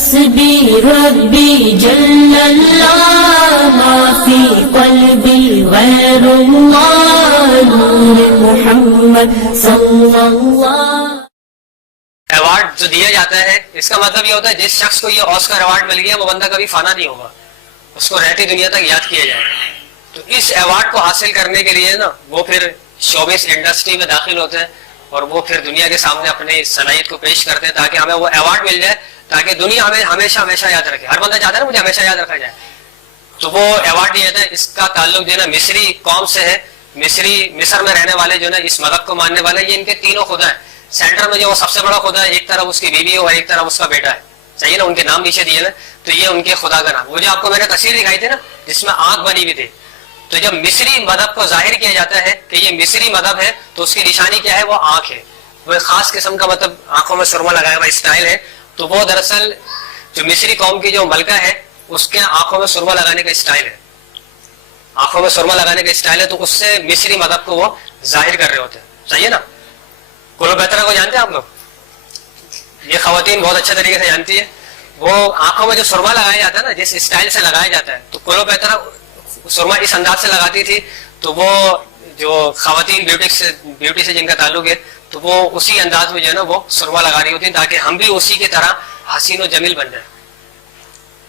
حسبی ربی جل اللہ ما فی قلبی غیر اللہ نور محمد صلی اللہ. ایوارڈ جو دیا جاتا ہے اس کا مطلب یہ ہوتا ہے جس شخص کو یہ آسکر ایوارڈ مل گیا وہ بندہ کبھی فنا نہیں ہوگا, اس کو رہتی دنیا تک یاد کیا جائے گا. تو اس ایوارڈ کو حاصل کرنے کے لیے نا وہ پھر شوبز انڈسٹری میں داخل ہوتے ہیں اور وہ پھر دنیا کے سامنے اپنی صلاحیت کو پیش کرتے ہیں تاکہ ہمیں وہ ایوارڈ مل جائے, تاکہ دنیا ہمیں ہمیشہ ہمیشہ یاد رکھے. ہر بندہ چاہتا ہے نا مجھے ہمیشہ یاد رکھا جائے, تو وہ ایوارڈ دیا جاتا ہے. اس کا تعلق جو ہے نا مصری قوم سے ہے. مصر میں رہنے والے جو ہے نا اس مذہب کو ماننے والے, یہ ان کے تینوں خدا ہیں. سینٹر میں جو وہ سب سے بڑا خدا ہے, ایک طرف اس کی بیوی اور ایک طرف اس کا بیٹا ہے, صحیح نا, ان کے نام نیچے دیے نا, تو یہ ان کے خدا کا نام. وہ جو آپ کو میں نے تصویر دکھائی تھی نا جس میں آنکھ بنی ہوئی تھی, تو جب مصری مذہب کو ظاہر کیا جاتا ہے کہ یہ مصری مذہب ہے تو اس کی نشانی کیا ہے, وہ آنکھ ہے. وہ ایک خاص قسم کا مطلب آنکھوں میں سرما لگایا ہوا اسٹائل ہے. تو وہ دراصل جو مصری قوم کی جو ملکہ ہے اس کے آنکھوں میں سرما لگانے کا اسٹائل ہے, آنکھوں میں سرما لگانے کا اسٹائل ہے. تو اس سے مصری مذہب کو وہ ظاہر کر رہے ہوتے ہیں, صحیح ہے نا. کلوپیترا کو جانتے ہیں آپ لوگ, یہ خواتین بہت اچھے طریقے سے جانتی ہے. وہ آنکھوں میں جو سرما لگایا جاتا ہے نا جس اسٹائل سے لگایا جاتا ہے, تو کلوپیترا سرما اس انداز سے لگاتی تھی. تو وہ جو خواتین بیوٹی سے جن کا تعلق ہے تو وہ اسی انداز میں جو ہے نا وہ سرما لگا رہی ہوتی ہیں تاکہ ہم بھی اسی کی طرح حسین و جمیل بن جائیں.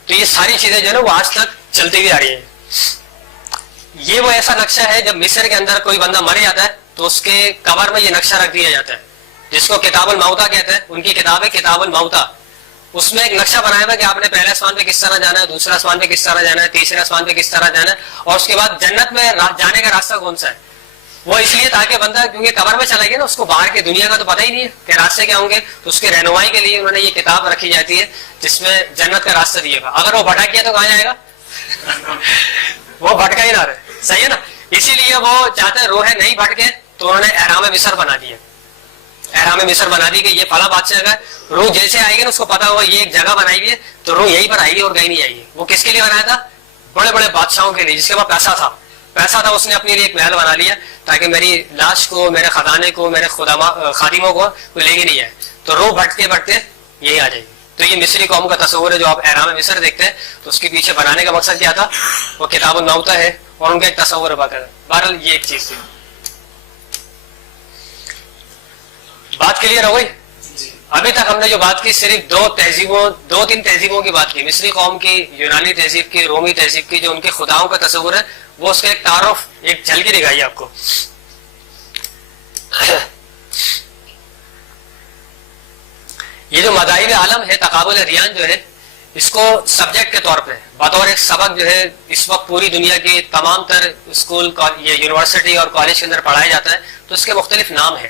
تو یہ ساری چیزیں جو ہے نا وہ آج تک چلتی ہوئی آ رہی ہیں. یہ وہ ایسا نقشہ ہے جب مصر کے اندر کوئی بندہ مر جاتا ہے تو اس کے قبر میں یہ نقشہ رکھ دیا جاتا ہے جس کو کتاب الموتا کہتے ہیں. ان کی کتاب ہے کتاب الموتا. اس میں ایک نقشہ بنایا ہوا کہ آپ نے پہلے آسمان پہ کس طرح جانا ہے, دوسرے آسمان پہ کس طرح جانا ہے, تیسرے آسمان پہ کس طرح جانا ہے, اور اس کے بعد جنت میں جانے کا راستہ کون سا ہے. وہ اس لیے تاکہ بندہ کیونکہ قبر میں چلا گیا نا اس کو باہر کی دنیا کا تو پتہ ہی نہیں ہے کہ راستے کیا ہوں گے, تو اس کے رہنمائی کے لیے انہوں نے یہ کتاب رکھی جاتی ہے جس میں جنت کا راستہ دیا گا. اگر وہ بھٹک گیا تو کہاں جائے گا, وہ بھٹکا ہی نہ رہے, صحیح ہے نا. اسی لیے وہ چاہتے ہیں روحیں نہیں بھٹکے تو انہوں نے احرام مصر بنا دیا. احرام مصر بنا دی کہ یہ فلاں بادشاہ کا روح جیسے آئے گی نا اس کو پتا ہوا یہ ایک جگہ بنائی ہوئی ہے تو روح یہیں پر آئے گی اور کہیں نہیں آئے گی. وہ کس کے لیے بنایا تھا, بڑے بڑے بادشاہوں کے لیے جس کے پاس پیسہ تھا اس نے اپنے لیے ایک محل بنا لیا تاکہ میری لاش کو, میرے خزانے کو, میرے خادموں کو کوئی لے کے نہیں آئے. تو روح بھٹکتے بھٹکتے یہی آ جائے گی. تو یہ مصری قوم کا تصور ہے جو آپ احرام مصر دیکھتے ہیں, تو اس کے پیچھے بنانے کا مقصد کیا تھا, وہ کتاب الموتا ہے اور ان کا ایک تصور ہے باقاعدہ. بہرحال یہ ایک چیز تھی. بات کلیئر ہو گئی. ابھی تک ہم نے جو بات کی صرف دو تین تہذیبوں کی بات کی, مصری قوم کی, یونانی تہذیب کی, رومی تہذیب کی, جو ان کے خداؤں کا تصور ہے وہ اس کا ایک تعارف, ایک جھلکی دکھائی آپ کو. یہ جو مذاہب عالم ہے, تقابل ادیان جو ہے, اس کو سبجیکٹ کے طور پہ بطور ایک سبق جو ہے اس وقت پوری دنیا کے تمام تر اسکول, یونیورسٹی اور کالج کے اندر پڑھایا جاتا ہے. تو اس کے مختلف نام ہیں.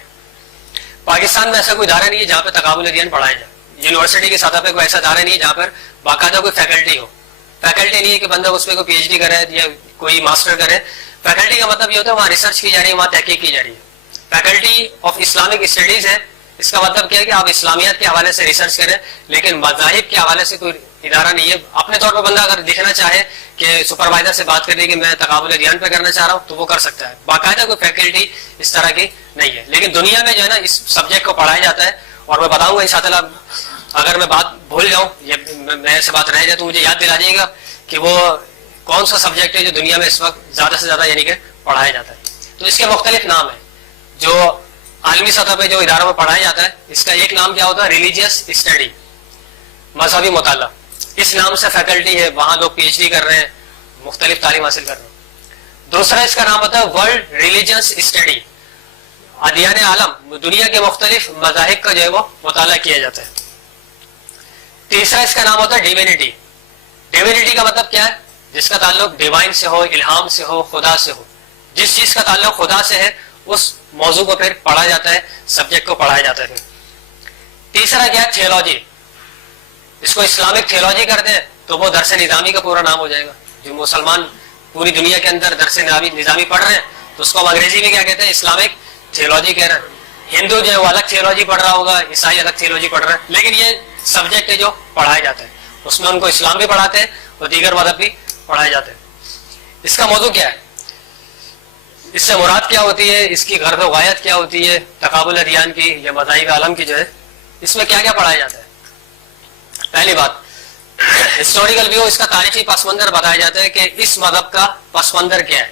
پاکستان میں ایسا کوئی ادارہ نہیں ہے جہاں پہ تقابل ادیان پڑھایا جائے. یونیورسٹی کی سطح پہ کوئی ایسا ادارہ نہیں ہے جہاں پر باقاعدہ کوئی فیکلٹی ہو. فیکلٹی نہیں ہے کہ بندہ اس پہ کوئی پی ایچ ڈی کرے یا کوئی ماسٹر کرے. فیکلٹی کا مطلب یہ ہوتا ہے وہاں ریسرچ کی جا رہی ہے, وہاں تحقیق کی جا رہی ہے. فیکلٹی آف اسلامک اسٹڈیز ہے, اس کا مطلب کیا ہے کہ آپ اسلامیات کے حوالے سے ریسرچ کریں, لیکن مذاہب کے حوالے سے کوئی ادارہ نہیں ہے. اپنے طور پہ بندہ اگر دیکھنا چاہے کہ سپروائزر سے بات کرنے کہ میں تقابل ادیان پہ کرنا چاہ رہا ہوں تو وہ کر سکتا ہے. باقاعدہ کوئی فیکلٹی اس طرح کی نہیں ہے. لیکن دنیا میں جو ہے نا اس سبجیکٹ کو پڑھایا جاتا ہے, اور میں بتاؤں گا انشاءاللہ. اگر میں بات بھول جاؤں یا میرے سے بات رہ جائے تو مجھے یاد دلا دیے گا کہ وہ کون سا سبجیکٹ ہے جو دنیا میں اس وقت زیادہ سے زیادہ یعنی کہ پڑھایا جاتا ہے. تو اس کے مختلف نام ہیں جو عالمی سطح پہ جو اداروں میں پڑھایا جاتا ہے. اس کا ایک نام کیا ہوتا ہے, ریلیجیس اسٹڈی, مذہبی مطالعہ. اس نام سے فیکلٹی ہے, وہاں لوگ پی ایچ ڈی کر رہے ہیں, مختلف تعلیم حاصل کر رہے ہیں. دوسرا اس کا نام ہوتا ہے ورلڈ ریلیجنس اسٹڈی, ادیان عالم, دنیا کے مختلف مذاہب کا جو ہے وہ مطالعہ کیا جاتا ہے. تیسرا اس کا نام ہوتا ہے ڈیوینٹی. ڈیوینٹی کا مطلب کیا ہے, جس کا تعلق ڈیوائن سے ہو, الہام سے ہو, خدا سے ہو. جس چیز کا تعلق خدا سے ہے اس موضوع کو پھر پڑھا جاتا ہے, سبجیکٹ کو پڑھایا جاتا ہے. تیسرا کیا ہے, تھیولوجی. اس کو اسلامک تھیولوجی کرتے ہیں تو وہ درس نظامی کا پورا نام ہو جائے گا. جو مسلمان پوری دنیا کے اندر درس نظامی پڑھ رہے ہیں تو اس کو ہم انگریزی میں کیا کہتے ہیں, اسلامک تھیولوجی کہہ رہے ہیں. ہندو جو ہے وہ الگ تھیولوجی پڑھ رہا ہوگا, عیسائی الگ تھیولوجی پڑھ رہا ہے, لیکن یہ سبجیکٹ ہے جو پڑھایا جاتا ہے. اس میں ان کو اسلام بھی پڑھاتے ہیں اور دیگر مذہب بھی پڑھائے جاتے ہیں. اس کا موضوع کیا ہے, اس سے مراد کیا ہوتی ہے, اس کی غرض و غایت کیا ہوتی ہے, تقابل ادیان کی یا مذاہب عالم کی جو ہے اس میں کیا کیا پڑھایا جاتا ہے. پہلی بات, ہسٹوریکل ویو، اس کا تاریخی پس منظر بتایا جاتا ہے کہ اس مذہب کا پس منظر کیا ہے،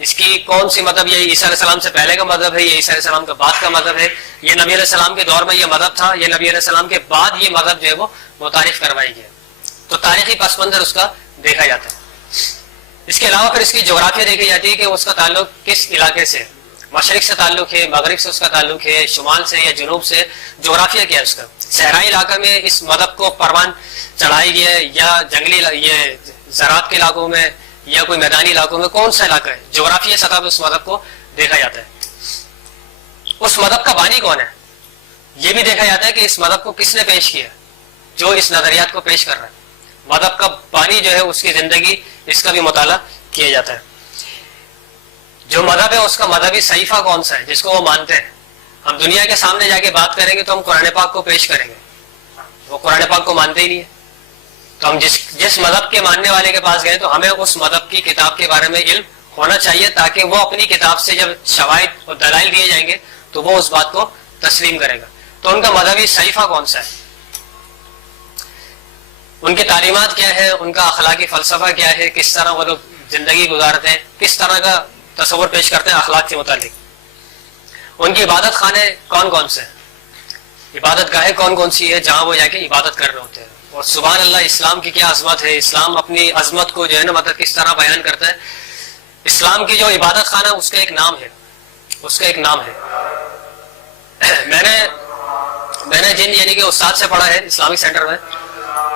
اس کی کون سی مذہب، یہ عیسیٰ علیہ السلام سے پہلے کا مذہب ہے، یہ عیسیٰ علیہ السلام کے بعد کا مذہب ہے، یہ نبی علیہ السلام کے دور میں یہ مذہب تھا، یہ نبی علیہ السلام کے بعد یہ مذہب جو ہے وہ متعارف کروائی گیا. تو تاریخی پس منظر اس کا دیکھا جاتا ہے. اس کے علاوہ پھر اس کی جغرافیہ دیکھی جاتی ہے کہ اس کا تعلق کس علاقے سے، مشرق سے تعلق ہے، مغرب سے اس کا تعلق ہے، شمال سے یا جنوب سے، جغرافیہ کیا ہے اس کا. صحرائی علاقہ میں اس مذہب کو پروان چڑھائی گیا ہے یا جنگلی یہ زراعت کے علاقوں میں یا کوئی میدانی علاقوں میں، کون سا علاقہ ہے، جغرافیہ سطح پہ اس مذہب کو دیکھا جاتا ہے. اس مذہب کا بانی کون ہے یہ بھی دیکھا جاتا ہے کہ اس مذہب کو کس نے پیش کیا، جو اس نظریات کو پیش کر رہا ہے. مذہب کا بانی جو ہے اس کی زندگی، اس کا بھی مطالعہ کیا جاتا ہے. جو مذہب ہے اس کا مذہبی صحیفہ کون سا ہے جس کو وہ مانتے ہیں. ہم دنیا کے سامنے جا کے بات کریں گے تو ہم قرآن پاک کو پیش کریں گے، وہ قرآن پاک کو مانتے ہی نہیں ہے. تو ہم جس مذہب کے ماننے والے کے پاس گئے تو ہمیں اس مذہب کی کتاب کے بارے میں علم ہونا چاہیے، تاکہ وہ اپنی کتاب سے جب شواہد اور دلائل دیے جائیں گے تو وہ اس بات کو تسلیم کرے گا. تو ان کا مذہبی صحیفہ کون سا ہے، ان کی تعلیمات کیا ہے، ان کا اخلاقی فلسفہ کیا ہے، کس طرح وہ لوگ زندگی گزارتے ہیں، کس طرح کا تصور پیش کرتے ہیں اخلاق کے متعلق. ان کی عبادت خانے کون کون سے ہیں، عبادت گاہیں کون کون سی ہے جہاں وہ جا کے عبادت کر رہے ہوتے ہیں. اور سبحان اللہ، اسلام کی کیا عظمت ہے، اسلام اپنی عظمت کو جو ہے نا مطلب کس طرح بیان کرتا ہے. اسلام کی جو عبادت خانہ اس کا ایک نام ہے، اس کا ایک نام ہے. میں نے جن یعنی کہ استاد سے پڑھا ہے اسلامک سینٹر میں،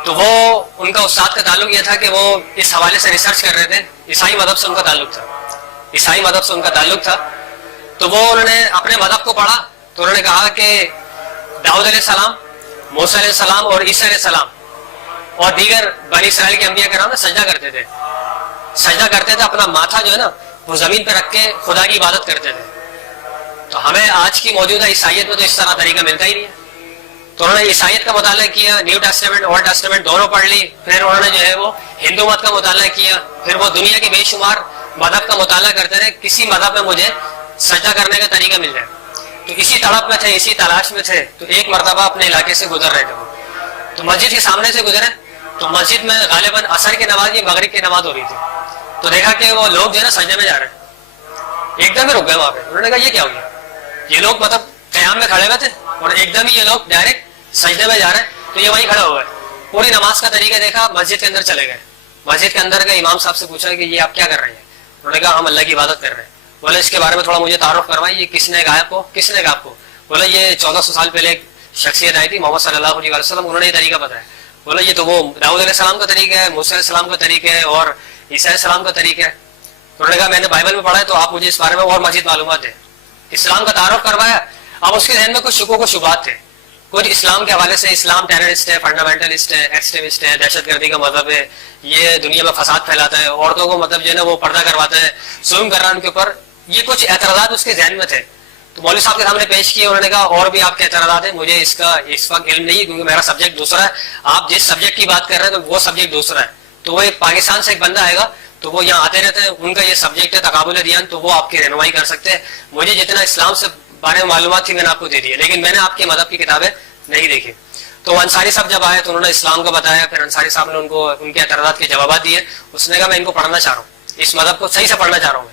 تو وہ ان کا استاد کا تعلق یہ تھا کہ وہ اس حوالے سے ریسرچ کر رہے تھے. عیسائی مذہب سے ان کا تعلق تھا، عیسائی مذہب سے ان کا تعلق تھا. تو وہ انہوں نے اپنے مذہب کو پڑھا تو انہوں نے کہا کہ داؤد علیہ السلام، موسیٰ علیہ السلام اور عیسیٰ علیہ السلام اور دیگر بنی اسرائیل کے انبیاء کرام سجدہ کرتے تھے، اپنا ماتھا جو ہے نا وہ زمین پہ رکھ کے خدا کی عبادت کرتے تھے. تو ہمیں آج کی موجودہ عیسائیت میں تو اس طرح طریقہ ملتا ہی نہیں ہے. تو انہوں نے عیسائیت کا مطالعہ کیا، نیو ٹیسٹمنٹ اولڈ ٹیسٹمنٹ دونوں پڑھ لی. پھر انہوں نے جو ہے وہ ہندو مت کا مطالعہ کیا. پھر وہ دنیا کے بے شمار مذہب کا مطالعہ کرتے رہے، کسی مذہب میں مجھے سجدہ کرنے کا طریقہ مل جائے. تو اسی تڑپ میں تھے، اسی تلاش میں تھے. تو ایک مرتبہ اپنے علاقے سے گزر رہے تھے وہ، تو مسجد کے سامنے سے گزرے تو مسجد میں غالباً عصر کی نماز یا مغرب کی نماز ہو رہی تھی. تو دیکھا کہ وہ لوگ جو ہے نا سجدے میں جا رہے ہیں. ایک دم ہی رک گئے وہاں پہ. انہوں نے کہا یہ کیا ہو گیا، یہ لوگ مطلب قیام میں کھڑے ہوئے تھے اور ایک دم ہی یہ لوگ ڈائریکٹ سجدے میں جا رہے ہیں. تو یہ وہیں کھڑے ہو گئے. پوری نماز کا طریقہ دیکھا، مسجد کے اندر چلے گئے. مسجد کے اندر گئے، امام صاحب سے پوچھا کہ یہ آپ کیا کر رہے ہیں. انہوں نے کہا ہم اللہ کی عبادت کر رہے ہیں. بولے اس کے بارے میں تھوڑا مجھے تعارف کروائیں، یہ کس نے کہا آپ کو، کس نے کہا آپ کو. بولا یہ 1400 سال پہلے ایک شخصیت آئی تھی محمد صلی اللہ علیہ وسلم، انہوں نے یہ طریقہ بتایا. بولا یہ تو وہ داؤد علیہ السلام کا طریقہ ہے، موسیٰ علیہ السلام کا طریقہ ہے اور عیسیٰ علیہ السلام کا طریقہ ہے. انہوں نے کہا میں نے بائبل میں پڑھا ہے، تو آپ مجھے اس بارے میں اور مزید معلومات دیں. اسلام کا تعارف کروایا. اب اس کے ذہن میں کچھ شکوک و شبہات تھے، کچھ اسلام کے حوالے سے، اسلام ٹیررسٹ ہے، فنڈامنٹلسٹ ہے، ایکسٹریمسٹ ہے، دہشت گردی کا مذہب ہے، یہ دنیا میں فساد پھیلاتا ہے، عورتوں کو مطلب جو ہے نا وہ پردہ کرواتا ہے، ظلم کر رہا ہے ان کے اوپر. یہ کچھ اعتراضات اس کے ذہن میں تھے. تو مولوی صاحب کے سامنے پیش کیے. انہوں نے کہا اور بھی آپ کے اعتراضات ہیں، مجھے اس کا اس وقت علم نہیں ہے کیونکہ میرا سبجیکٹ دوسرا ہے. آپ جس سبجیکٹ کی بات کر رہے ہیں تو وہ سبجیکٹ دوسرا ہے. تو وہ ایک پاکستان سے ایک بندہ آئے گا تو وہ یہاں آتے رہتے ہیں، ان کا یہ سبجیکٹ ہے تقابل ادیان، تو وہ آپ کی رہنمائی کر سکتے ہیں. مجھے جتنا اسلام سے بارے میں معلومات تھی میں نے آپ کو دے دی ہے، لیکن میں نے آپ کے مذہب کی کتابیں نہیں دیکھی. تو انصاری صاحب جب آئے تو انہوں نے اسلام کا بتایا. پھر انصاری صاحب نے ان کو ان کے اعتراضات کے جوابات دیے. اس نے کہا میں ان کو پڑھنا چاہ رہا ہوں، اس مذہب کو صحیح سے پڑھنا چاہ رہا ہوں.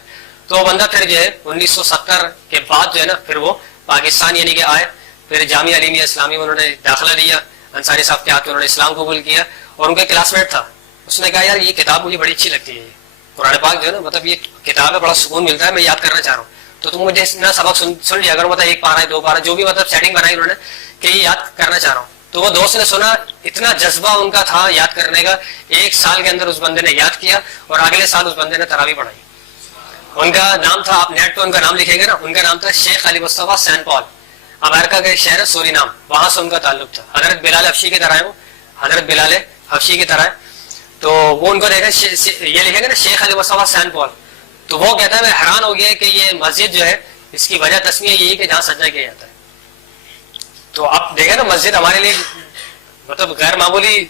تو وہ بندہ پھر جو ہے 1970 کے بعد جو ہے نا پھر وہ پاکستان یعنی کہ آئے. پھر جامعہ علیمیہ اسلامی میں انہوں نے داخلہ لیا. انصاری صاحب کے ہاتھ میں انہوں نے اسلام قبول کیا. اور ان کے کلاس میٹ تھا، اس نے کہا یار یہ کتاب مجھے بڑی اچھی لگتی ہے، قرآن پاک جو ہے نا مطلب یہ کتاب ہے، بڑا سکون ملتا ہے، میں یاد کرنا چاہ رہا ہوں. تو تم مجھے اتنا سبق سن لیا اگر مطلب ایک پارہ ہے، 2 پارہ جو بھی مطلب سیٹنگ بنائی انہوں نے کہ یہ یاد کرنا چاہ رہا ہوں. تو وہ دوست نے سنا، اتنا جذبہ ان کا تھا یاد کرنے کا. 1 سال کے اندر اس بندے نے یاد کیا اور اگلے سال اس بندے نے تراویح پڑھائی. ان کا نام تھا، آپ نیٹ پہ ان کا نام لکھیں گے نا، ان کا نام تھا شیخ علی مصطفیٰ سین پال. امریکہ کا ایک شہر ہے سورینام، وہاں سے ان کا تعلق تھا. حضرت بلال حبشی کی طرح ہے، وہ حضرت بلال حبشی کی طرح ہے. تو وہ ان کو دیکھا یہ لکھیں گے نا شیخ علی مصطفیٰ سین پال. تو وہ کہتا ہے میں حیران ہو گیا کہ یہ مسجد جو ہے اس کی وجہ تسمیہ یہی کہ جہاں سجدہ کیا جاتا ہے. تو آپ دیکھیں نا مسجد ہمارے لیے مطلب غیر معمولی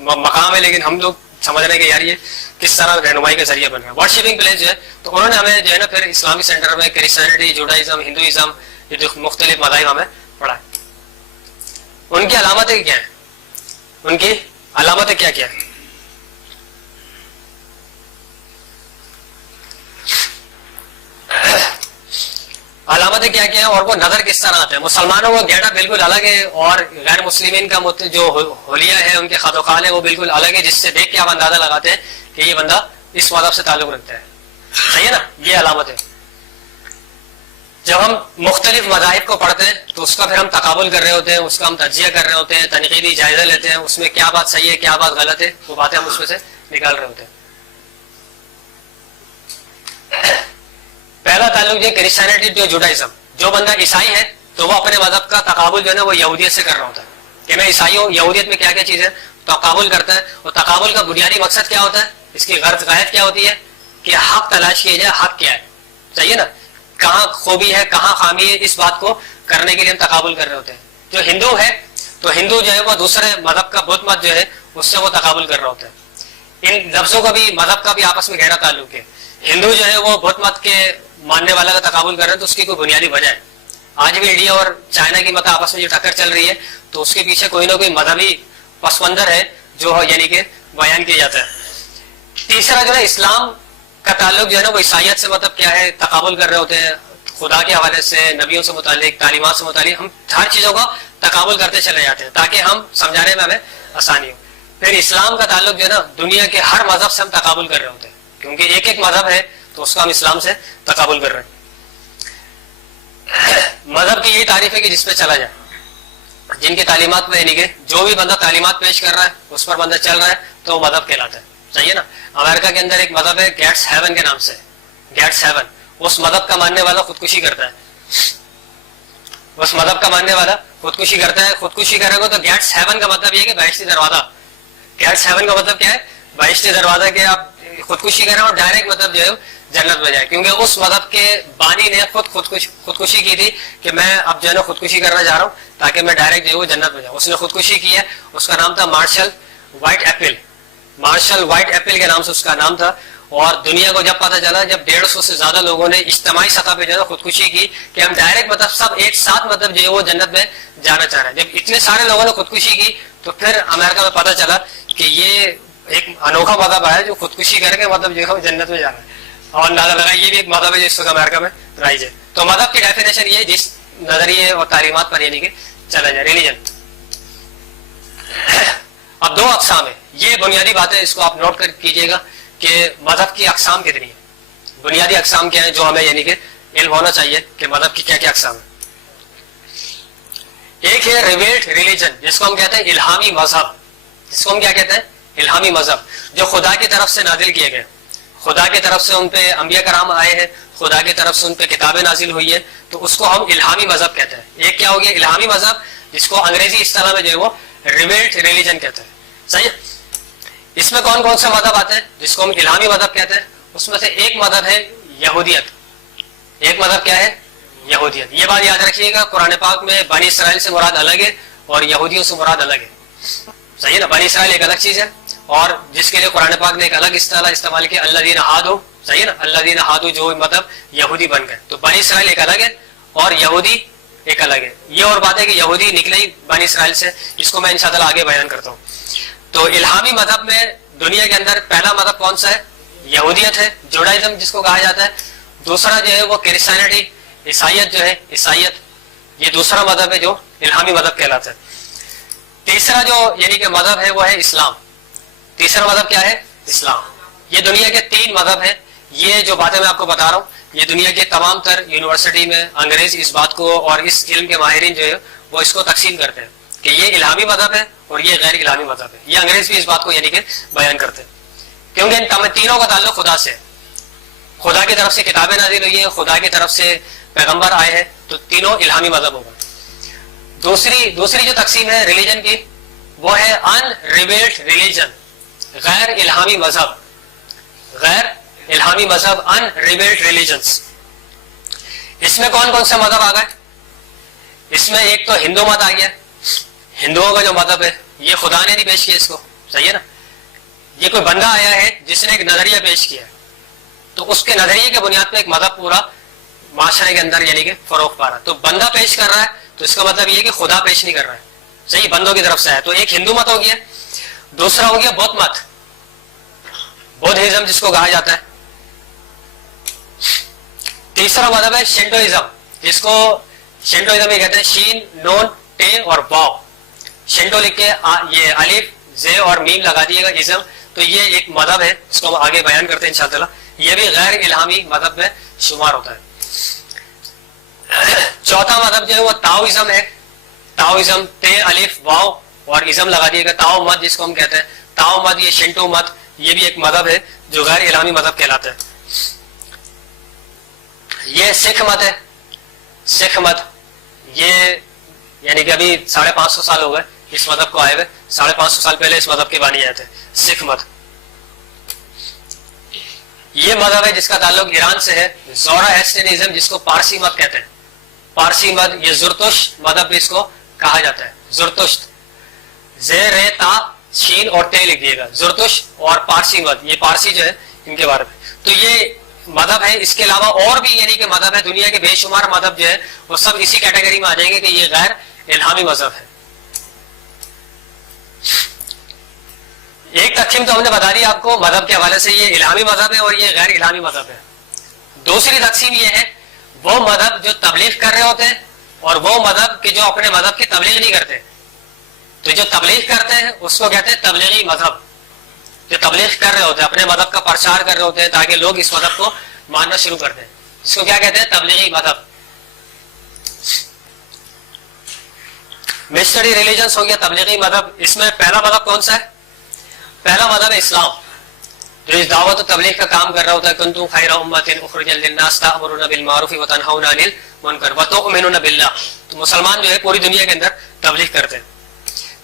مقام ہے، لیکن ہم لوگ سمجھ رہے ہیں کہ یار یہ کس طرح رہنمائی کا ذریعہ بن رہا ہے. ورشپنگ پلیس جو ہے، تو انہوں نے ہمیں جو ہے نا پھر اسلامی سینٹر میں کرسچینٹی، جوڈائزم، ہندوازم، یہ جو مختلف مذاہب ہمیں پڑھا ہے. ان کی علامتیں کیا ہیں؟ ان کی علامتیں کیا کیا ہے؟ علامتیں کیا کیا ہیں اور وہ نظر کس طرح آتے ہیں؟ مسلمانوں کا گیٹ اپ بالکل الگ ہے اور غیر مسلمین کا جو حلیہ ہے ان کے خط و خال ہے وہ بالکل الگ ہے، جس سے دیکھ کے آپ اندازہ لگاتے ہیں کہ یہ بندہ اس مذہب سے تعلق رکھتا ہے. صحیح ہے نا؟ یہ علامت ہے. جب ہم مختلف مذاہب کو پڑھتے ہیں تو اس کا پھر ہم تقابل کر رہے ہوتے ہیں، اس کا ہم تجزیہ کر رہے ہوتے ہیں، تنقیدی جائزہ لیتے ہیں، اس میں کیا بات صحیح ہے کیا بات غلط ہے، وہ باتیں ہم اس میں سے نکال رہے ہوتے ہیں. پہلا تعلق جو کرسچینٹی جو جوڈائزم، جو بندہ عیسائی ہے تو وہ اپنے مذہب کا تقابل جو ہے نا وہ یہودیت سے کر رہا ہوتا ہے کہ میں عیسائی ہوں، یہودیت میں کیا کیا چیز ہے تقابل کرتا ہے. اور تقابل کا بنیادی مقصد کیا ہوتا ہے؟ اس کی غایت کیا ہوتی ہے کہ حق تلاش کیا جائے، حق کیا ہے. صحیح ہے نا؟ کہاں خوبی ہے کہاں خامی ہے، اس بات کو کرنے کے لیے ہم تقابل کر رہے ہوتے ہیں. جو ہندو ہے تو ہندو جو ہے وہ دوسرے مذہب کا بدھ مت جو ہے اس سے وہ تقابل کر رہا ہوتا ہے. ان لفظوں کا بھی مذہب کا بھی آپس میں گہرا تعلق ہے. ہندو جو ہے وہ بدھ مت کے ماننے والا کا تقابل کر رہے ہیں تو اس کی کوئی بنیادی وجہ ہے. آج بھی انڈیا اور چائنا کی مطلب آپس میں جو ٹکر چل رہی ہے تو اس کے پیچھے کوئی نہ کوئی مذہبی پس منظر ہے جو یعنی کہ بیان کیا جاتا ہے. تیسرا جو ہے اسلام کا تعلق جو ہے نا وہ عیسائیت سے مطلب کیا ہے تقابل کر رہے ہوتے ہیں، خدا کے حوالے سے، نبیوں سے متعلق، تعلیمات سے متعلق ہم ہر چیزوں کا تقابل کرتے چلے جاتے ہیں تاکہ ہم سمجھانے میں ہمیں آسانی ہو. پھر اسلام کا تعلق جو ہے نا دنیا کے ہر مذہب سے ہم تقابل کر رہے ہوتے ہیں کیونکہ ایک ایک مذہب ہے تو اس کا ہم اسلام سے تقابل کر رہے ہیں. مذہب کی یہی تعریف ہے کہ جس پہ چلا جائے، جن کی تعلیمات میں یعنی کہ جو بھی بندہ تعلیمات پیش کر رہا ہے اس پر بندہ چل رہا ہے تو وہ مذہب کہلاتا ہے. صحیح ہے نا؟ امریکہ کے اندر ایک مذہب ہے گیٹس ہیون کے نام سے، گیٹس ہیون. اس مذہب کا ماننے والا خودکشی کرتا ہے، اس مذہب کا ماننے والا خودکشی کرتا ہے. خودکشی کرے گا تو گیٹس ہیون کا مطلب یہ ہے کہ بہشتی دروازہ. گیٹس ہیون کا مطلب کیا ہے؟ بہشتی دروازہ. کہ آپ خودکشی کریں اور ڈائریکٹ مطلب جو ہے جنت میں جائے، کیونکہ اس مذہب کے بانی نے خود خودکشی کی تھی کہ میں اب جو ہے نا خودکشی کرنا چاہ رہا ہوں تاکہ میں ڈائریکٹ جو ہے وہ جنت میں جاؤں. اس نے خودکشی کی ہے، اس کا نام تھا Marshall White Apple. Marshall White Apple کے نام سے اس کا نام تھا. اور دنیا کو جب پتا چلا، جب 150 سے زیادہ لوگوں نے اجتماعی سطح پہ جو ہے خودکشی کی کہ ہم ڈائریکٹ مطلب سب ایک ساتھ مطلب جو ہے وہ جنت میں جانا چاہ رہے ہیں، جب اتنے سارے لوگوں نے خودکشی کی تو پھر امریکہ میں پتا چلا کہ یہ ایک انوکھا مذہب آیا جو خودکشی کر کے مطلب جو ہے جنت میں جا رہا ہے. اور اندازہ لگا یہ بھی ایک مذہب ہے جس کو امریکہ میں رائج ہے. تو مذہب کی ڈیفینیشن یہ جس نظریے اور تعلیمات پر یعنی کہ چلا جائے، ریلیجن. اب دو اقسام ہے، یہ بنیادی بات ہے، اس کو آپ نوٹ کر کیجئے گا کہ مذہب کی اقسام کتنی ہیں. بنیادی اقسام کیا ہیں جو ہمیں یعنی کہ علم ہونا چاہیے کہ مذہب کی کیا کیا اقسام ہیں. ایک ہے ریویلڈ ریلیجن جس کو ہم کہتے ہیں الہامی مذہب. جس کو ہم کیا کہتے ہیں؟ الہامی مذہب. جو خدا کی طرف سے نازل کیے گئے، خدا کی طرف سے ان پہ انبیاء کرام آئے ہیں، خدا کی طرف سے ان پہ کتابیں نازل ہوئی ہیں، تو اس کو ہم الہامی مذہب کہتے ہیں. ایک کیا ہو گیا الہامی مذہب، جس کو انگریزی اصطلاح میں جو ہے وہ ریویلڈ ریلیجن کہتے ہیں. صحیح. اس میں کون کون سے مذہب آتے ہیں جس کو ہم الہامی مذہب کہتے ہیں؟ اس میں سے ایک مذہب ہے یہودیت. ایک مذہب کیا ہے؟ یہودیت. یہ بات یاد رکھیے گا، قرآن پاک میں بنی اسرائیل سے مراد الگ ہے اور یہودیوں سے مراد الگ ہے. صحیح ہے نا؟ بنی اسرائیل ایک الگ چیز ہے اور جس کے لیے قرآن پاک نے ایک الگ اصطلاح استعمال کی، اللہ دین ہادو. صحیح ہے نا؟ اللہ دین ہادو جو مطلب یہودی بن گئے. تو بنی اسرائیل ایک الگ ہے اور یہودی ایک الگ ہے. یہ اور بات ہے کہ یہودی نکلے ہی بنی اسرائیل سے، جس کو میں انشاءاللہ آگے بیان کرتا ہوں. تو الہامی مذہب میں دنیا کے اندر پہلا مذہب کون سا ہے؟ یہودیت ہے، جوڈائزم جس کو کہا جاتا ہے. دوسرا جو ہے وہ کرسچینٹی، عیسائیت جو ہے، عیسائیت یہ دوسرا مذہب ہے جو الہامی مذہب کہلاتا ہے. تیسرا جو یعنی کہ مذہب ہے وہ ہے اسلام. تیسرا مذہب کیا ہے؟ اسلام. یہ دنیا کے 3 مذہب ہیں. یہ جو باتیں میں آپ کو بتا رہا ہوں یہ دنیا کے تمام تر یونیورسٹی میں انگریز اس بات کو اور اس علم کے ماہرین جو ہے وہ اس کو تقسیم کرتے ہیں کہ یہ الہامی مذہب ہے اور یہ غیر الہامی مذہب ہے. یہ انگریز بھی اس بات کو یعنی کہ بیان کرتے ہیں کیونکہ ان تینوں کا تعلق خدا سے ہے. خدا کی طرف سے کتابیں نازل ہوئی ہیں، خدا کی طرف سے پیغمبر آئے ہیں، تو تینوں الہامی مذہب ہوگا. دوسری جو تقسیم ہے ریلیجن کی وہ ہے ان ریویلڈ ریلیجن، غیر الہامی مذہب. غیر الہامی مذہب ان ریویلڈ ریلیجنز. اس میں کون کون سے مذہب آ گئے؟ اس میں ایک تو ہندو مت آ گیا. ہندوؤں کا جو مذہب ہے یہ خدا نے نہیں پیش کیا اس کو. صحیح ہے نا؟ یہ کوئی بندہ آیا ہے جس نے ایک نظریہ پیش کیا تو اس کے نظریے کے بنیاد پہ ایک مذہب پورا معاشرے کے اندر یعنی کہ فروغ پا رہا ہے. تو بندہ پیش کر رہا ہے تو اس کا مطلب یہ ہے کہ خدا پیش نہیں کر رہا ہے. صحیح، بندوں کی طرف سے ہے. تو ایک ہندو مت ہو گیا. دوسرا ہو گیا بودھ مت، بودھزم جس کو کہا جاتا ہے. تیسرا مذہب ہے شنٹوئزم، جس کو شنٹوئزم یہ کہتے ہیں، شین نون ٹے اور واو. شنٹو لکھ کے یہ الف زے اور میم لگا دیے گا، ازم. تو یہ ایک مذہب ہے جس کو ہم آگے بیان کرتے ہیں انشاءاللہ. یہ بھی غیر الہامی مذہب میں شمار ہوتا ہے. چوتھا مذہب جو ہے وہ تاؤزم ہے. تاؤزم تے الف واو اور ازم لگا دیے گا. تاؤ مت جس کو ہم کہتے ہیں، تاؤ مت یہ شنٹو مت، یہ بھی ایک مذہب ہے جو غیر الہامی مذہب کہلاتا ہے. یہ سکھ مت ہے. سکھ مت یہ یعنی کہ ابھی 550 سال ہو گئے اس مذہب کو آئے ہوئے. 550 سال پہلے اس مذہب کے بانی آئے تھے، سکھ مت. یہ مذہب ہے جس کا تعلق ایران سے ہے. زوراہسٹرنزم جس کو پارسی مت کہتے ہیں، پارسی مت. یہ زرتشت مذہب بھی اس کو کہا جاتا ہے. زرتشت زیر تا شین اور تے لکھ دیے گا. زرتشت اور پارسی مت، یہ پارسی جو ہے ان کے بارے میں. تو یہ مذہب ہے. اس کے علاوہ اور بھی یعنی کہ مذہب ہے. دنیا کے بے شمار مذہب جو ہے وہ سب اسی کیٹیگری میں آ جائیں گے کہ یہ غیر الہامی مذہب ہے. ایک تقسیم تو ہم نے بتا دی آپ کو مذہب کے حوالے سے، یہ الہامی مذہب ہے اور یہ غیر الہامی مذہب ہے. دوسری تقسیم یہ ہے وہ مذہب جو تبلیغ کر رہے ہوتے ہیں اور وہ مذہب کہ جو اپنے مذہب کی تبلیغ نہیں کرتے. تو جو تبلیغ کرتے ہیں اس کو کہتے ہیں تبلیغی مذہب. جو تبلیغ کر رہے ہوتے ہیں، اپنے مذہب کا پرچار کر رہے ہوتے ہیں تاکہ لوگ اس مذہب کو ماننا شروع کر دیں، اس کو کیا کہتے ہیں؟ تبلیغی مذہب. مسٹری ریلیجنس ہو گیا تبلیغی مذہب. اس میں پہلا مذہب کون سا ہے؟ پہلا مذہب ہے اسلام، جو اس دعوت و تبلیغ کا کام کر رہا ہوتا ہے. کنتم خیر امۃ اخرجت للناس تأمرون بالمعروف وتنہون عن المنکر وتؤمنون باللہ. تو مسلمان جو ہے پوری دنیا کے اندر تبلیغ کرتے ہیں.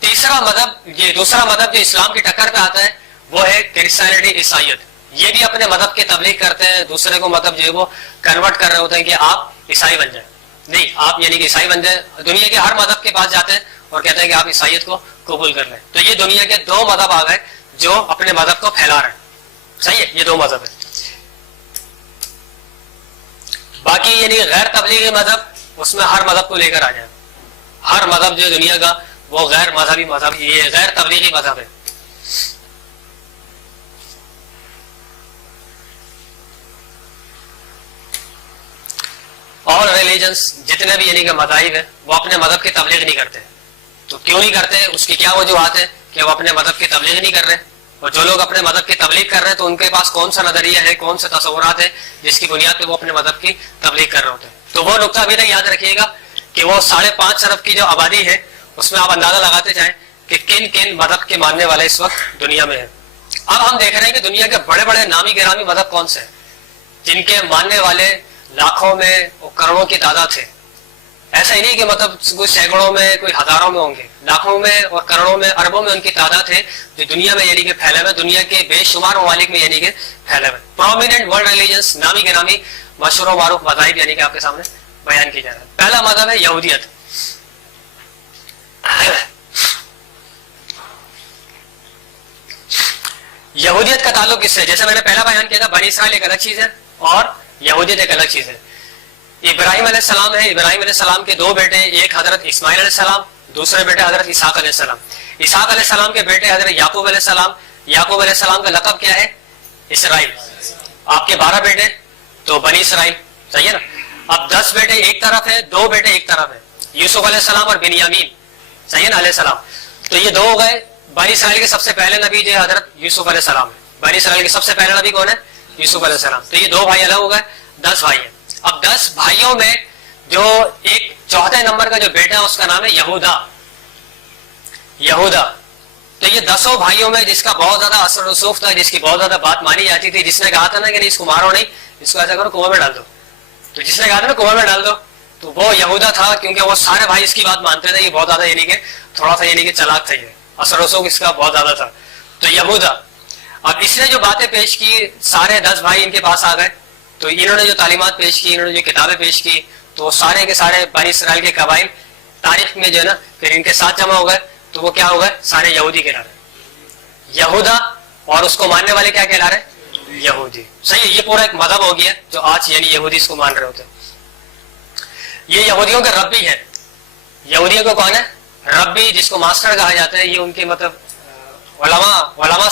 تیسرا مذہب، یہ دوسرا مذہب جو اسلام کی ٹکر پہ آتا ہے وہ ہے کرسچینٹی، عیسائیت. یہ بھی اپنے مذہب کی تبلیغ کرتے ہیں، دوسرے کو مطلب جو ہے وہ کنورٹ کر رہے ہوتے ہیں کہ آپ عیسائی بن جائیں. نہیں، آپ یعنی کہ عیسائی بن جائیں. دنیا کے ہر مذہب کے پاس جاتے ہیں اور کہتے ہیں کہ آپ عیسائیت کو قبول کر لیں. تو یہ دنیا کے دو مذہب آ گئے جو اپنے مذہب کو پھیلا رہے ہیں. صحیح ہے، یہ دو مذہب ہے. باقی یعنی غیر تبلیغی مذہب، اس میں ہر مذہب کو لے کر آ جائیں. ہر مذہب جو دنیا کا وہ غیر مذہبی مذہب، یہ غیر تبلیغی مذہب ہے. اور ریلیجنس جتنے بھی یعنی کہ مذاہب ہیں وہ اپنے مذہب کی تبلیغ نہیں کرتے. تو کیوں نہیں کرتے؟ اس کی کیا وجوہات ہے کہ وہ اپنے مذہب کی تبلیغ نہیں کر رہے. اور جو لوگ اپنے مذہب کی تبلیغ کر رہے ہیں تو ان کے پاس کون سا نظریہ ہے، کون سے تصورات ہیں جس کی بنیاد پہ وہ اپنے مذہب کی تبلیغ کر رہے ہوتے ہیں. تو وہ نقطہ ابھی تک یاد رکھیے گا کہ وہ 5.5 ارب کی جو آبادی ہے اس میں آپ اندازہ لگاتے جائیں کہ کن کن مذہب کے ماننے والے اس وقت دنیا میں ہیں. اب ہم دیکھ رہے ہیں کہ دنیا کے بڑے بڑے نامی گرامی مذہب کون سے ہیں جن کے ماننے والے لاکھوں میں اور کروڑوں کی تعداد ہے. ایسا ہی نہیں کہ مطلب کوئی سینکڑوں میں کوئی ہزاروں میں ہوں گے، لاکھوں میں اور کروڑوں میں اربوں میں ان کی تعداد ہے جو دنیا میں یعنی کہ پھیلے ہوئے، دنیا کے بے شمار ممالک میں یعنی کہ پھیلے ہوئے. پرومیننٹ ورلڈ ریلیجنس، نامی گرامی مشہور و معروف مذاہب یعنی کہ آپ کے سامنے بیان کی جا رہا ہے. پہلا مذہب ہے یہودیت. یہودیت کا تعلق کس سے؟ جیسے میں نے پہلا بیان کیا تھا، بنی اسرائیل ایک الگ چیز ہے اور یہودیت ایک الگ چیز ہے. ابراہیم علیہ السلام ہے، ابراہیم علیہ السلام کے دو بیٹے، ایک حضرت اسماعیل علیہ السلام، دوسرے بیٹے حضرت اسحاق علیہ السلام. اسحاق علیہ السلام کے بیٹے حضرت یعقوب علیہ السلام. یعقوب علیہ السلام کا لقب کیا ہے؟ اسرائیل. آپ کے 12 بیٹے تو بنی اسرائیل. صحیح ہے نا. اب 10 بیٹے ایک طرف ہے، 2 بیٹے ایک طرف ہے، یوسف علیہ السلام اور بنیامین. صحیح ہے نا، علیہ السلام. تو یہ 2 ہو گئے. بنی اسرائیل کے سب سے پہلے نبی جو ہے حضرت یوسف علیہ السلام ہے. بنی اسرائیل کے سب سے پہلے نبی کون ہے؟ یوسف علیہ السلام. تو یہ 2 بھائی الگ ہو گئے، 10 بھائی ہیں. اب 10 بھائیوں میں جو ایک چوتھے نمبر کا جو بیٹا ہے اس کا نام ہے یہودا. یہودا. تو یہ 10 بھائیوں میں جس کا بہت زیادہ اثر رسوخ تھا، جس کی بہت زیادہ بات مانی جاتی تھی، جس نے کہا تھا نا کہ نہیں اس کو مارو نہیں، اس کو ایسا کرو کنویں میں ڈال دو. تو جس نے کہا تھا نا کنویں میں ڈال دو، تو وہ یہودا تھا. کیونکہ وہ سارے بھائی اس کی بات مانتے تھے. یہ بہت زیادہ یعنی کہ تھوڑا سا یعنی کہ چلاک تھا، یہ اثر رسوخ اس کا بہت زیادہ تھا. تو یہودا. اب اس نے جو باتیں پیش کی، سارے 10 بھائی ان کے پاس آ گئے. تو انہوں نے جو تعلیمات پیش کی، انہوں نے جو کتابیں پیش کی، تو سارے کے سارے بنی اسرائیل کے قبائل تاریخ میں جو ہے نا پھر ان کے ساتھ جمع ہو گئے. تو وہ کیا ہو گئے؟ سارے یہودی کہلا رہے. یہودا اور اس کو ماننے والے کیا کہلا رہے؟ یہودی. صحیح ہے. یہ پورا ایک مذہب ہو گیا جو آج یعنی یہودی اس کو مان رہے ہوتے ہیں. یہ یہودیوں کے ربی ہے. یہودیوں کو کون ہے؟ ربی، جس کو ماسٹر کہا جاتا ہے. یہ ان کے مطلب علماء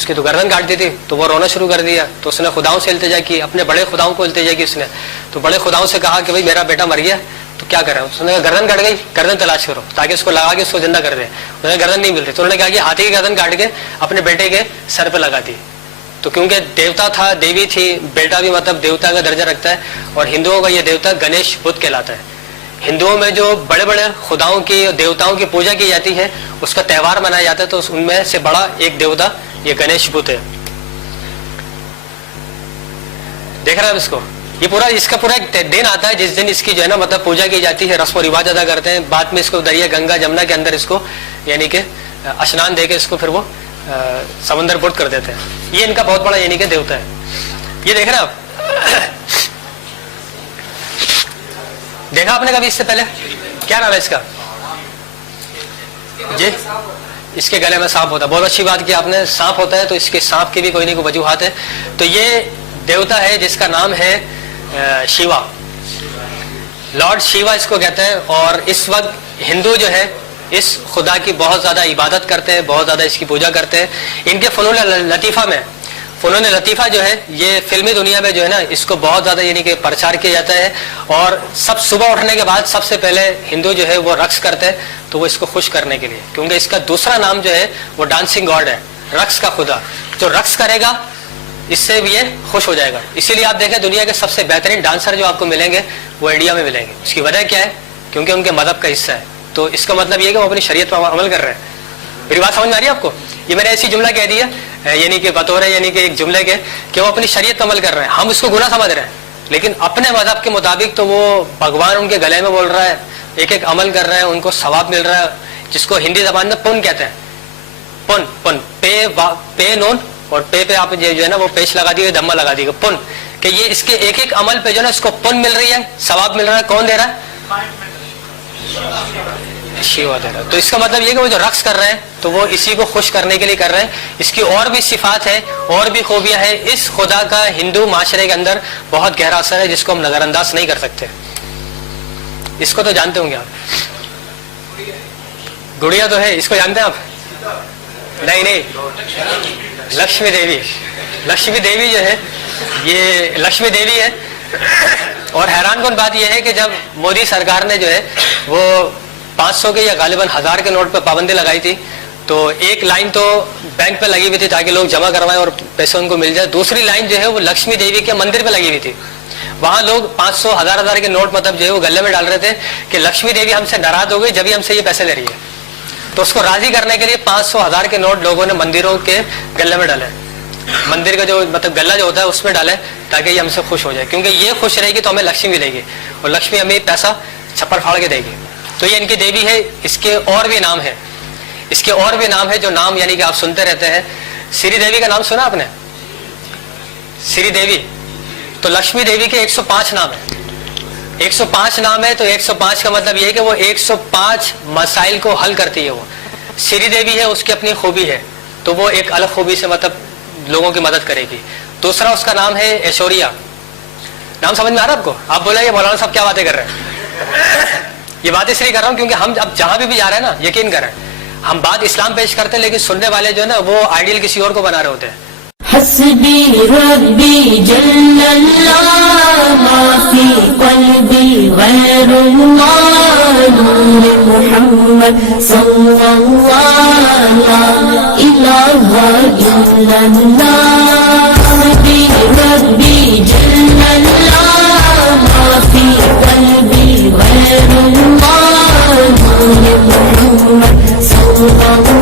اس کی تو گردن کاٹ دی تھی, تو وہ رونا شروع کر دیا. تو اس نے خداؤں سے التجا کی, اپنے بڑے خداؤں کو التجا کی اس نے. تو بڑے خداؤں سے کہا کہ بھائی میرا بیٹا مر گیا تو کیا کریں. اس نے کہا گردن کٹ گئی, گردن تلاش کرو تاکہ اس کو لگا کے اس کو زندہ کر دیں. انہیں گردن نہیں مل رہی, تو انہوں نے کہا کہ ہاتھی کی گردن کاٹ کے اپنے بیٹے کے سر پہ لگا دی. تو کیونکہ دیوتا تھا, دیوی تھی, بیٹا بھی مطلب دیوتا کا درجہ رکھتا ہے. اور ہندوؤں کا یہ دیوتا گنیش بدھ کہلاتا ہے. ہندوؤں میں جو بڑے بڑے خداؤں کی دیوتاؤں کی پوجا کی جاتی ہے اس کا تہوار منایا جاتا ہے, تو ان میں سے بڑا ایک دیوتا یہ گنیش بدھ ہے. دیکھ رہے ہیں اس کو, یہ پورا اس کا پورا ایک دن آتا ہے جس دن اس کی جو ہے نا مطلب پوجا کی جاتی ہے, رسم و رواج ادا کرتے ہیں. بعد میں اس کو دریا گنگا جمنا کے اندر اس کو یعنی کہ اشنان دے کے اس کو پھر وہ سمندر پٹ کر دیتے ہیں. یہ ان کا بہت بڑا یعنی کہ دیوتا ہے. یہ دیکھ رہے ہیں آپ, دیکھا آپ نے کبھی اس سے پہلے؟ کیا نام ہے اس کا جی؟ اس کے گلے میں سانپ ہوتا ہے. بہت اچھی بات کی آپ نے, سانپ ہوتا ہے تو اس کے سانپ کی بھی کوئی نہیں کوئی وجوہات ہے. تو یہ دیوتا ہے جس کا نام ہے شیوا, لارڈ شیوا اس کو کہتے ہیں. اور اس وقت ہندو جو ہے اس خدا کی بہت زیادہ عبادت کرتے ہیں, بہت زیادہ اس کی پوجا کرتے ہیں. ان کے فنون لطیفہ میں, فنون لطیفہ جو ہے یہ فلمی دنیا میں جو ہے نا اس کو بہت زیادہ یعنی کہ پرچار کیا جاتا ہے. اور سب صبح اٹھنے کے بعد سب سے پہلے ہندو جو ہے وہ رقص کرتے ہیں, تو وہ اس کو خوش کرنے کے لیے, کیونکہ اس کا دوسرا نام جو ہے وہ ڈانسنگ گاڈ ہے, رقص کا خدا. جو رقص کرے گا اس سے بھی یہ خوش ہو جائے گا. اسی لیے آپ دیکھیں دنیا کے سب سے بہترین ڈانسر جو آپ کو ملیں گے وہ انڈیا میں ملیں گے. اس کی وجہ کیا ہے؟ کیونکہ ان کے مذہب کا حصہ ہے. تو اس کا مطلب یہ ہے کہ وہ اپنی شریعت پر عمل کر رہے ہیں. میری بات سمجھ میں آ رہی ہے آپ کو؟ یہ میں نے ایسی جملہ کہہ دیا یعنی کہ بطور یعنی کہ ایک جملے کے کہ وہ اپنی شریعت پر عمل کر رہے ہیں. ہم اس کو گناہ سمجھ رہے ہیں, لیکن اپنے مذہب کے مطابق تو وہ بھگوان ان کے گلے میں بول رہا ہے, ایک ایک عمل کر رہے ہیں, ان کو ثواب مل رہا ہے, جس کو ہندی زبان میں پن کہتے ہیں. پن پن پے نون اور پے پہ آپ جو ہے نا وہ پیش لگا دیے, دھما لگا دیے پن, کہ یہ اس کے ایک ایک عمل پہ جو ہے نا اس کو پن مل رہی ہے, ثواب مل رہا ہے. کون دے رہا ہے؟ شیوا دے رہا ہے. تو اس کا مطلب یہ کہ وہ جو رقص کر رہے ہیں تو وہ اسی کو خوش کرنے کے لیے کر رہے ہیں. اس کی اور بھی صفات ہے, اور بھی خوبیاں ہیں. اس خدا کا ہندو معاشرے کے اندر بہت گہرا اثر ہے جس کو ہم نظر انداز نہیں کر سکتے. اس کو تو جانتے ہوں گے آپ, گڑیا تو ہے, اس کو جانتے ہیں آپ؟ نہیں, لکشمی دیوی. لکشمی دیوی جو ہے یہ لکشمی دیوی ہے. اور حیران کن بات یہ ہے کہ جب مودی سرکار نے جو ہے وہ 500 کے یا غالباً 1000 کے نوٹ پہ پابندی لگائی تھی, تو ایک لائن تو بینک پہ لگی ہوئی تھی تاکہ لوگ جمع کروائیں اور پیسے ان کو مل جائے. دوسری لائن جو ہے وہ لکشمی دیوی کے مندر پہ لگی ہوئی تھی. وہاں لوگ 500 1000 کے نوٹ مطلب جو ہے وہ گلے میں ڈال رہے تھے کہ لکشمی دیوی ہم سے ناراض ہو گئی جبھی ہم سے یہ پیسے لے رہی ہے. تو اس کو راضی کرنے کے لیے 500 1000 کے نوٹ لوگوں نے مندروں کے گلے میں ڈالے, مندر کا جو مطلب گلا جو ہوتا ہے اس میں ڈالے تاکہ یہ ہم سے خوش ہو جائے, کیونکہ یہ خوش رہے گی تو ہمیں لکشمی ملے گی اور لکشمی ہمیں پیسہ چھپڑ پھاڑ کے دے گی. تو یہ ان کی دیوی ہے. اس کے اور بھی نام ہے, اس کے اور بھی نام ہے جو نام یعنی کہ آپ سنتے رہتے ہیں. سری دیوی کا نام سنا آپ نے؟ سری دیوی. تو لکشمی دیوی کے 105 نام ہے. 105 نام ہے, تو 105 کا مطلب یہ ہے کہ وہ 105 مسائل کو حل کرتی ہے. وہ سری دیوی ہے, اس کی اپنی خوبی ہے, تو وہ ایک الگ خوبی سے مطلب لوگوں کی مدد کرے گی. دوسرا اس کا نام ہے ایشوریا. نام سمجھ میں آ رہا ہے آپ کو؟ آپ بولے یہ مولانا صاحب کیا باتیں کر رہے ہیں؟ یہ بات اس لیے کر رہا ہوں کیونکہ ہم اب جہاں بھی جا رہے ہیں نا, یقین کریں ہم بات اسلام پیش کرتے ہیں لیکن سننے والے جو ہے نا وہ آئیڈیل کسی اور کو بنا رہے ہوتے ہیں. حسبی ربی جل اللہ ما فی قلبی غیر اللہ نور محمد صلی اللہ لا الہ الا اللہ. حسبی ربی جل اللہ ما فی قلبی غیر اللہ نور محمد صلی اللہ